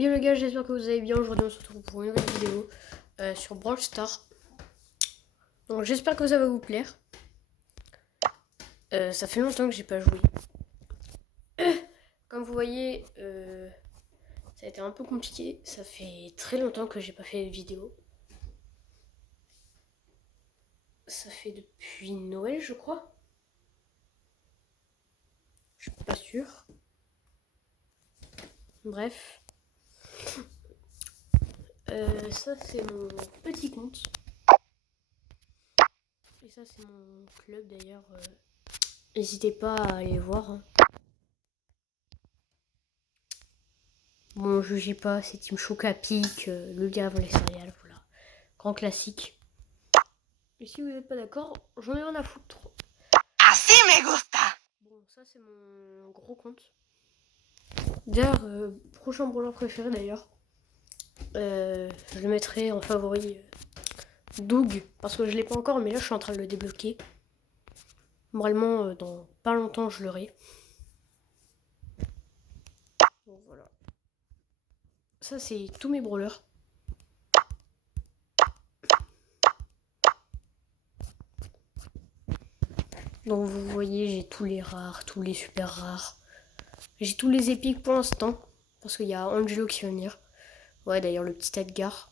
Yo les gars, j'espère que vous allez bien. Aujourd'hui on se retrouve pour une nouvelle vidéo sur Brawl Stars. Donc j'espère que ça va vous plaire. Ça fait longtemps que j'ai pas joué. Comme vous voyez, ça a été un peu compliqué. Ça fait très longtemps que j'ai pas fait de vidéo. Ça fait depuis Noël, je crois. Je suis pas sûre. Bref. Ça c'est mon petit compte. Et ça c'est mon club d'ailleurs. N'hésitez pas à aller voir. Hein. Bon, jugez pas, c'est Team Chocapic, le gars avant les céréales, voilà. Grand classique. Et si vous n'êtes pas d'accord, j'en ai rien à foutre. Así me gusta. Bon, ça c'est mon gros compte. D'ailleurs, prochain brawler préféré d'ailleurs. Je le mettrai en favori. Doug, parce que je l'ai pas encore, mais là je suis en train de le débloquer. Moralement, dans pas longtemps je l'aurai. Donc voilà. Ça c'est tous mes brawlers. Donc vous voyez, j'ai tous les rares, tous les super rares. J'ai tous les épiques pour l'instant. Parce qu'il y a Angelo qui va venir. Ouais, d'ailleurs, le petit Edgar.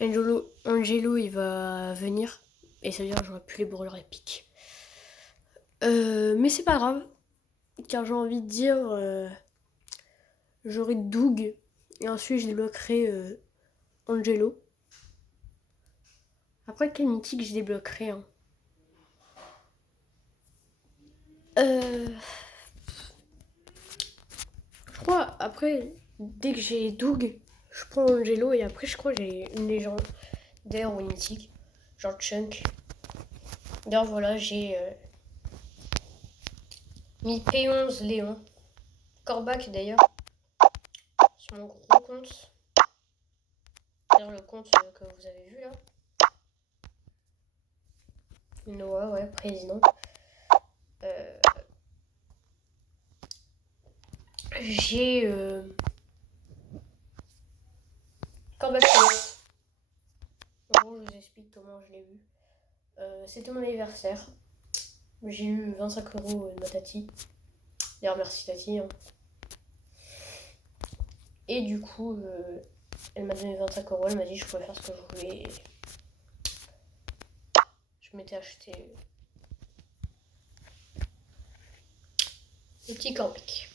Angelo, il va venir. Et ça veut dire que j'aurai plus les brûleurs épiques. Mais c'est pas grave. Car j'ai envie de dire... j'aurai Doug. Et ensuite, je débloquerai Angelo. Après, quel mythique je débloquerai hein. Je crois, après, dès que j'ai Doug, je prends Angelo. Et après, je crois que j'ai une légende. D'ailleurs, ou une mythique. Genre Chunk. D'ailleurs, voilà, j'ai mis P11 Léon. Corbac d'ailleurs. Sur mon gros compte. D'ailleurs, le compte que vous avez vu là. Noah, ouais, président. J'ai Corbac. En gros, je vous explique comment je l'ai vu. C'était mon anniversaire. J'ai eu 25 € de ma tati. D'ailleurs, merci tati. Hein. Et du coup, elle m'a donné 25 €. Elle m'a dit que je pouvais faire ce que je voulais. Je m'étais acheté le petit Corbac.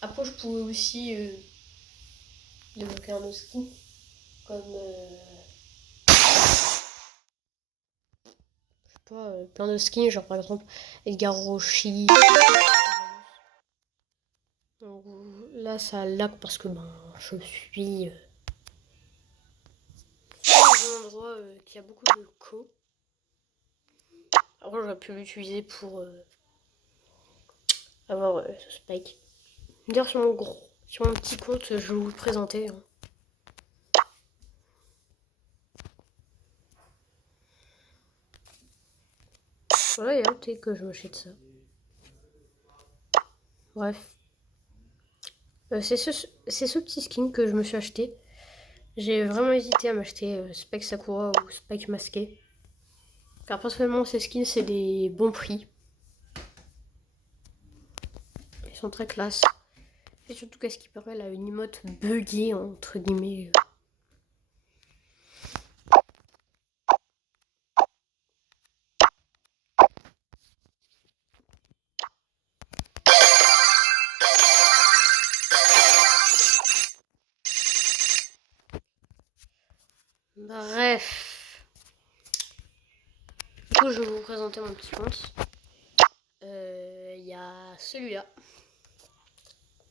Après, je pouvais aussi débloquer un autre skin. Comme pas, plein de skins, genre par exemple Edgar Roshi. Donc, là ça lag parce que je suis dans un endroit qui a beaucoup de co. Après j'aurais pu l'utiliser pour avoir ce spike. D'ailleurs sur mon petit compte je vais vous le présenter. Hein. Voilà, il y a un thé que je m'achète ça. Bref. C'est ce petit skin que je me suis acheté. J'ai vraiment hésité à m'acheter Spike Sakura ou Spike masqué. Car personnellement ces skins c'est des bons prix. Ils sont très classe. Et surtout qu'à ce qui paraît là une emote buggée entre guillemets. Bref. Du coup, je vais vous présenter mon petit compte. Il y a celui-là.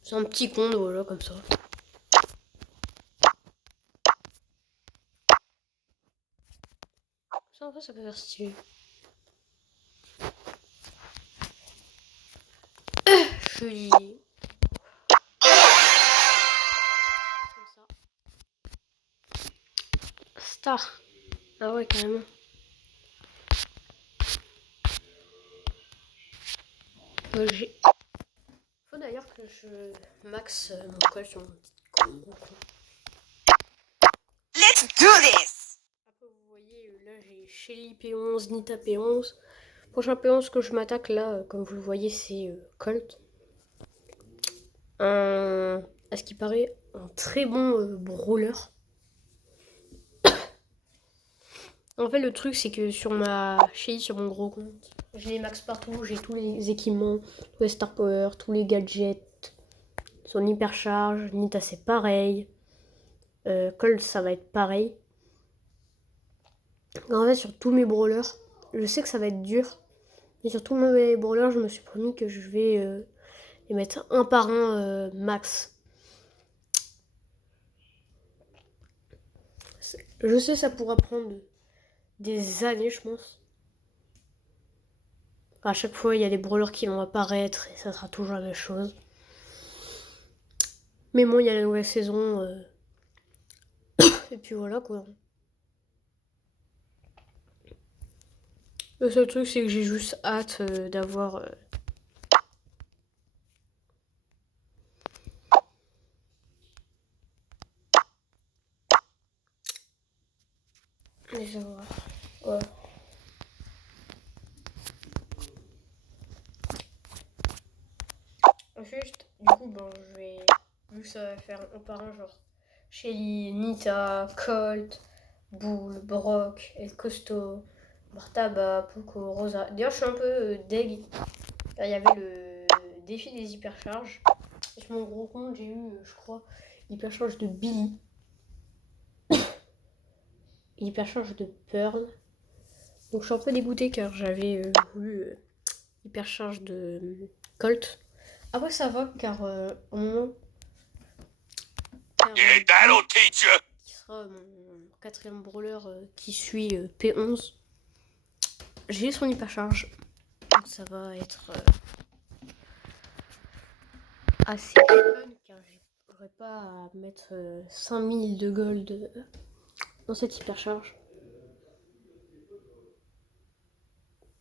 C'est un petit compte, voilà, comme ça. Ça, en fait, ça peut faire stylé. Chevalier. Comme ça. Star. Ah ouais, carrément. J'ai je max mon colt sur mon petit gros con. Let's do this! Après, vous voyez, là j'ai Shelly P11, Nita P11. Prochain P11 que je m'attaque là, comme vous le voyez, c'est Colt. À ce qui paraît, un très bon brawler. En fait, le truc, c'est que sur ma Shelly, sur mon gros compte, j'ai les max partout, j'ai tous les équipements, tous les star power, tous les gadgets, son hypercharge. Nita, c'est pareil. Colt, ça va être pareil. En fait, sur tous mes brawlers, je sais que ça va être dur. Mais sur tous mes brawlers, je me suis promis que je vais les mettre un par un max. Je sais, ça pourra prendre des années, je pense. À chaque fois, il y a des brawlers qui vont apparaître et ça sera toujours la même chose. Mais bon, il y a la nouvelle saison. Et puis voilà quoi. Le seul truc, c'est que j'ai juste hâte d'avoir. Déjà voir. Ouais. Ensuite, du coup, bon, je vais. Vu que ça va faire un par un, genre Shelly, Nita, Colt, Bull, Brock, El Costo, Bartaba, Poco, Rosa. D'ailleurs, je suis un peu deg. Il y avait le défi des hypercharges. Et sur mon gros compte, j'ai eu, je crois, l'hypercharge de Billy. Hypercharge de Pearl. Donc je suis un peu dégoûtée car j'avais voulu hypercharge de Colt. Après ça va car au moment qui sera mon quatrième brawler qui suit P11, j'ai son hypercharge. Donc ça va être assez fun car j'aurai pas à mettre 5000 de gold dans cette hypercharge.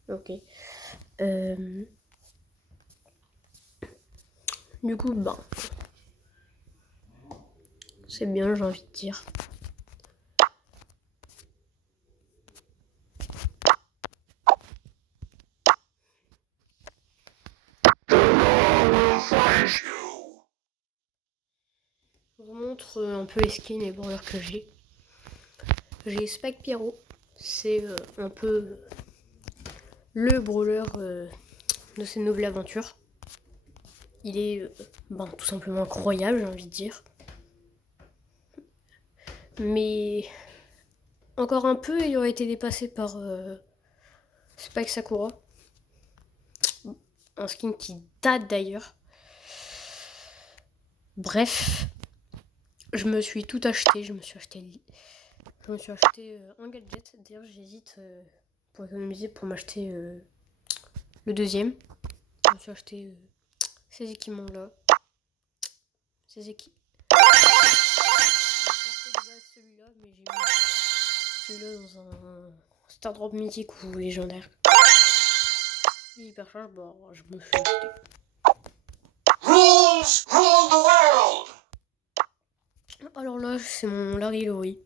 Ok. Du coup, ben, c'est bien, j'ai envie de dire. Je vous montre un peu les skins et brawlers que j'ai. J'ai Spike Pyro, c'est un peu le brawler de cette nouvelle aventure. Il est tout simplement incroyable, j'ai envie de dire. Mais encore un peu, il aurait été dépassé par Spike Sakura. Un skin qui date d'ailleurs. Bref, je me suis tout acheté. Je me suis acheté un gadget. D'ailleurs, j'hésite pour économiser pour m'acheter le deuxième. Je me suis acheté ces équipements-là. Ces équipements. Celui-là, mais j'ai eu celui-là dans un Star Drop mythique ou légendaire. Hypercharge, je me suis acheté. Rules rule the world! Alors là, c'est mon Larry Lori.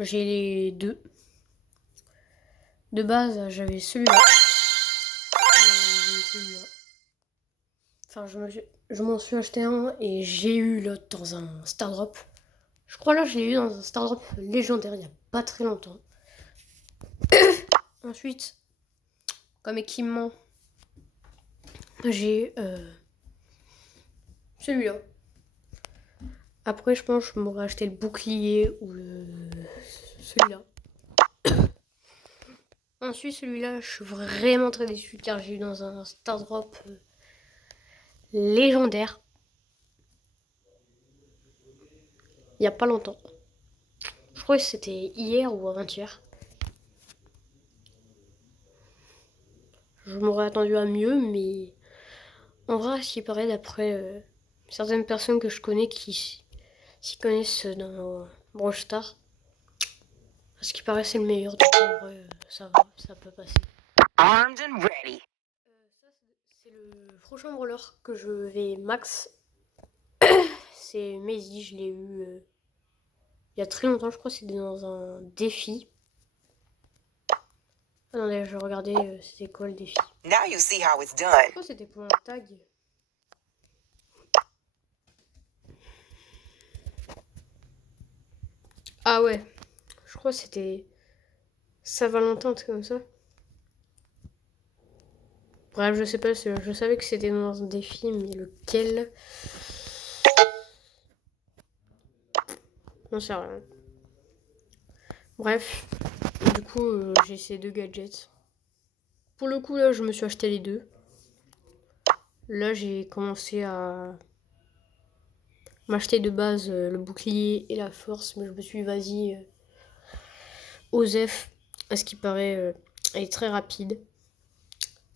J'ai les deux. De base, j'avais celui-là. Enfin, je m'en suis acheté un et j'ai eu l'autre dans un Star Drop. Je crois là, je l'ai eu dans un Star Drop légendaire il n'y a pas très longtemps. Ensuite, comme équipement, j'ai celui-là. Après, je pense que je m'aurais acheté le bouclier ou celui-là. Ensuite, celui-là, je suis vraiment très déçu car j'ai eu dans un Star Drop légendaire. Il n'y a pas longtemps. Je crois que c'était hier ou avant-hier. Je m'aurais attendu à mieux, mais en vrai, ce qui paraît d'après certaines personnes que je connais qui s'y connaissent dans Brawl Stars, ce qui paraît c'est le meilleur. Donc en vrai, ça va, ça peut passer. Armed and ready. Ça, c'est le prochain brawler que je vais max, c'est Maisie. Je l'ai eu il y a très longtemps, je crois que c'était dans un défi. Attendez, je regardais c'était quoi le défi. Now you see how it's Je done. crois que c'était pour un tag. Ah ouais, je crois que c'était Saint-Valentin, un truc comme ça. Bref, je sais pas, je savais que c'était dans un défi, mais lequel? J'en sais rien. Bref, du coup, j'ai ces deux gadgets. Pour le coup, là, je me suis acheté les deux. Là, j'ai commencé à m'acheter de base le bouclier et la force, mais je me suis dit, vas-y, Osef, à ce qui paraît, elle est très rapide.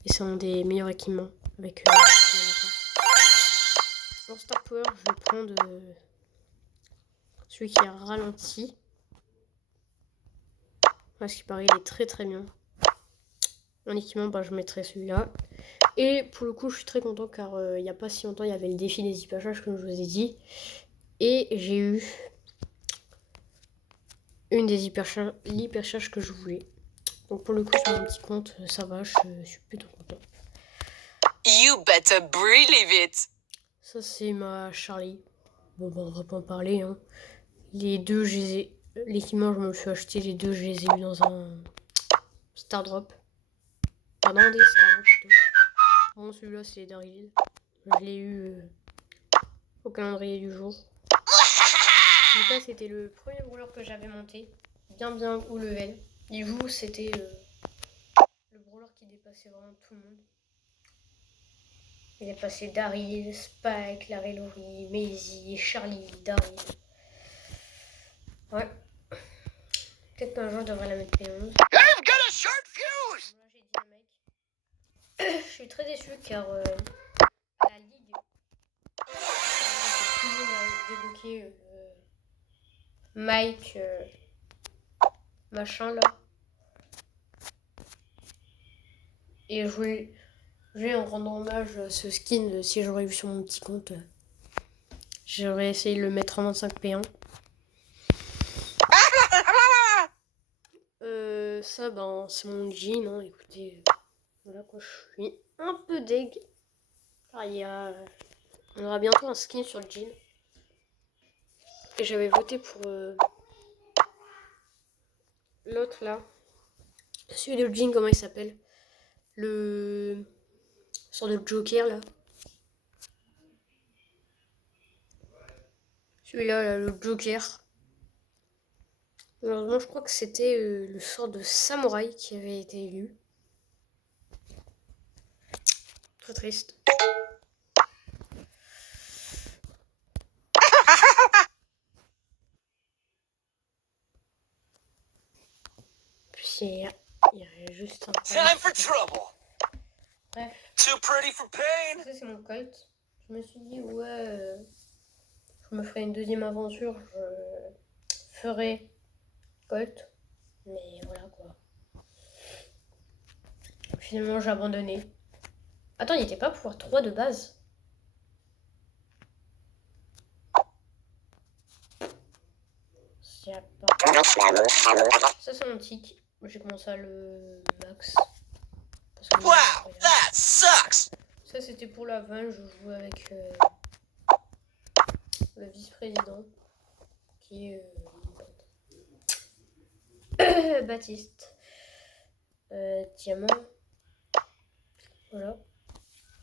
Et c'est un des meilleurs équipements avec en Star Power, je vais prendre celui qui est ralenti. À ce qui paraît, il est très très bien. En équipement, bah, je mettrai celui-là. Et pour le coup, je suis très content car il n'y a pas si longtemps, il y avait le défi des hypercharges comme je vous ai dit. Et j'ai eu une des hypercharges que je voulais. Donc pour le coup, sur mon petit compte, ça va, je suis plutôt content. You better believe it. Ça, c'est ma Charlie. Bon, bah, on va pas en parler. Hein. Les deux, je les ai... L'équipement, je me le suis acheté. Les deux, je les ai eu dans un Star Drop. Pardon, des Star Drop plutôt. Bon, celui-là, c'est Daryl. Je l'ai eu au calendrier du jour. Lucas, c'était le premier brawler que j'avais monté. Bien haut level. Et vous, c'était le brawler qui dépassait vraiment tout le monde. Il est passé Daryl, Spike, Larry Laurie, Maisie, Charlie, Daryl. Ouais. Peut-être qu'un jour je devrais la mettre P11. I've got a short fuse. Voilà, j'ai dit à Mike. Je suis très déçue car la ligue, tout le monde a débloqué Mike, machin là. Et je voulais en rendre hommage à ce skin si j'aurais eu sur mon petit compte. J'aurais essayé de le mettre en 25P1. Ça, ben, c'est mon jean, hein. Écoutez, voilà quoi, je suis un peu deg. Car on aura bientôt un skin sur le jean. Et j'avais voté pour l'autre là. Celui de jean, comment il s'appelle? Le sort de Joker là. Celui-là, là, le Joker. Malheureusement, je crois que c'était le sort de samouraï qui avait été élu. Très triste. Puis il y a juste un Time for trouble. Bref. Too pretty for pain. Ça, c'est mon Colt. Je me suis dit, ouais, je me ferai une deuxième aventure. Je ferai Colt. Mais voilà quoi. Finalement, j'ai abandonné. Attends, il n'était pas pouvoir 3 de base. Ça, c'est mon tic. J'ai commencé à le max. Wow, that sucks. Ça, c'était pour la 20. Je jouais avec le vice-président qui est Baptiste. Diamant. Voilà.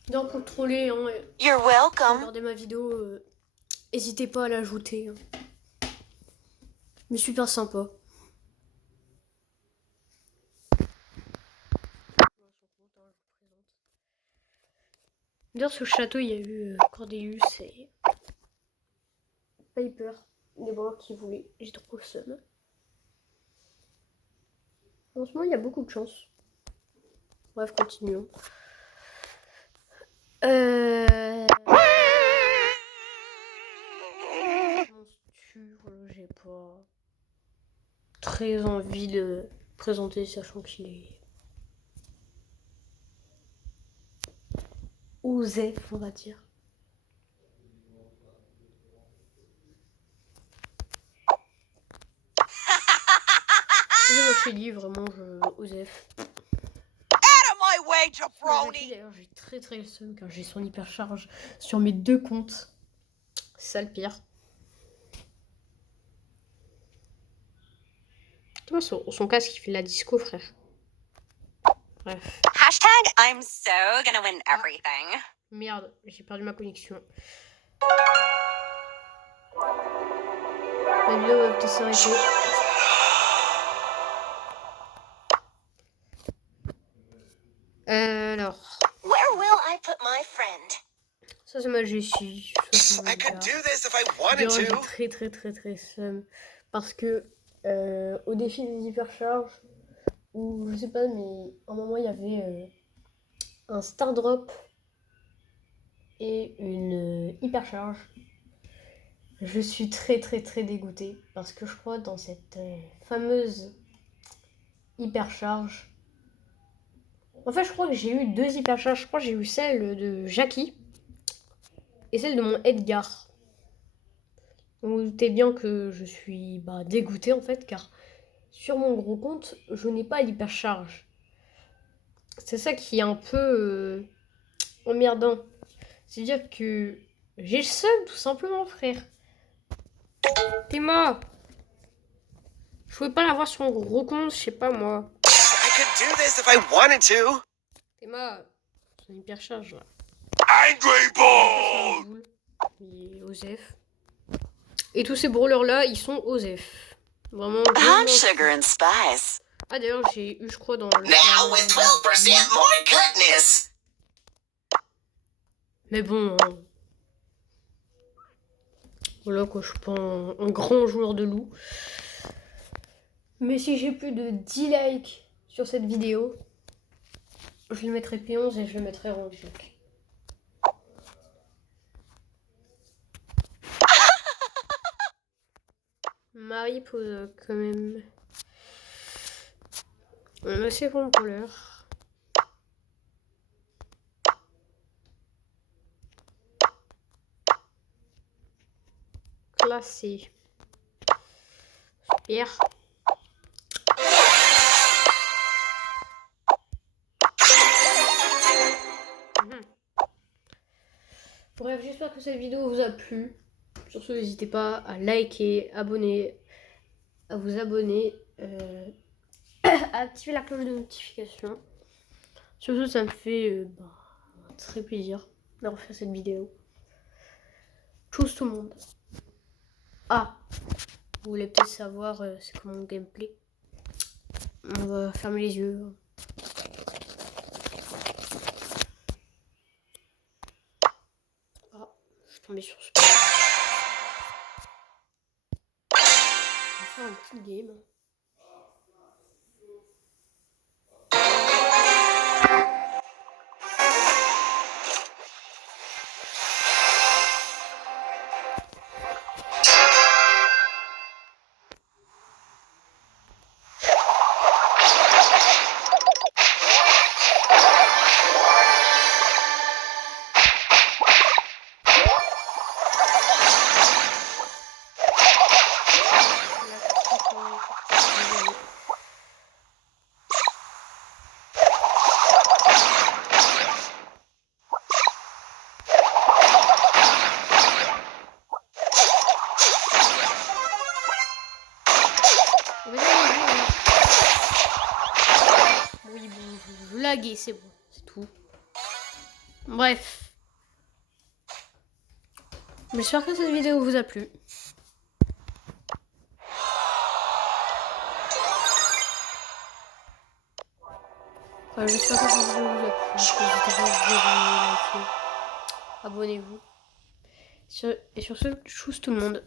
Donc, contrôler, hein, You're welcome. regardez ma vidéo, n'hésitez pas à l'ajouter. Hein. Mais super sympa. D'ailleurs, ce château, il y a eu Cordelius et Piper, des brawlers qui voulaient. J'ai trop le seum. En ce moment, il y a beaucoup de chance. Bref, continuons. J'ai pas très envie de présenter, sachant qu'il est OSEF, on va dire. Moi je suis dit vraiment OSEF. Out of my way, Jackie, jabroni! d'ailleurs j'ai très le seum car j'ai son hypercharge sur mes 2 comptes. C'est ça le pire. Putain, son casque il fait de la disco, frère. Bref. Hashtag I'm so gonna win everything. Merde, j'ai perdu ma connexion. La vidéo va peut-être s'arrêter. Alors. Where will I put my friend? Ça c'est ma Jessie. I could do this if I wanted D'ailleurs, j'ai to. très seum. Parce que au défi des hypercharges, ou je sais pas, mais à un moment il y avait un star drop et une hypercharge. Je suis très dégoûtée parce que je crois dans cette fameuse hypercharge. En fait, je crois que j'ai eu 2 hypercharges. Je crois que j'ai eu celle de Jackie et celle de mon Edgar. Vous vous doutez bien que je suis dégoûtée en fait, car sur mon gros compte, je n'ai pas l'hypercharge. C'est ça qui est un peu emmerdant. C'est-à-dire que j'ai le seum tout simplement, frère. T'es mort. Je pouvais pas l'avoir sur mon gros compte, je sais pas moi. I could do this if I wanted to. T'es mort. C'est une hypercharge là. Angry Ball! Il est OSEF. Et tous ces brawlers là, ils sont OSEF. Vraiment. Hot sugar and spice. Ah d'ailleurs, j'ai eu, je crois, dans le. Now with 12% more goodness. Mais bon. Voilà quoi, je suis pas un grand joueur de loup. Mais si j'ai plus de 10 likes sur cette vidéo, je le mettrai P11 et je le mettrai rank. Marie pose quand même un assez bon brawler. Classé. Super. Bref, j'espère que cette vidéo vous a plu. Sur ce, n'hésitez pas à liker, à vous abonner, à activer la cloche de notification. Sur ce, ça me fait très plaisir d'avoir fait cette vidéo. Chose tout le monde. Ah, vous voulez peut-être savoir c'est comment mon gameplay. On va fermer les yeux. Ah, je suis tombée sur ce. On va faire un petit game. Oui, bon, vous laguez, c'est bon, c'est tout. Bref. J'espère que cette vidéo vous a plu. J'espère que cette vidéo vous a plu. N'hésitez pas à vous abonner, liker. Abonnez-vous. Et sur ce, je choose tout le monde.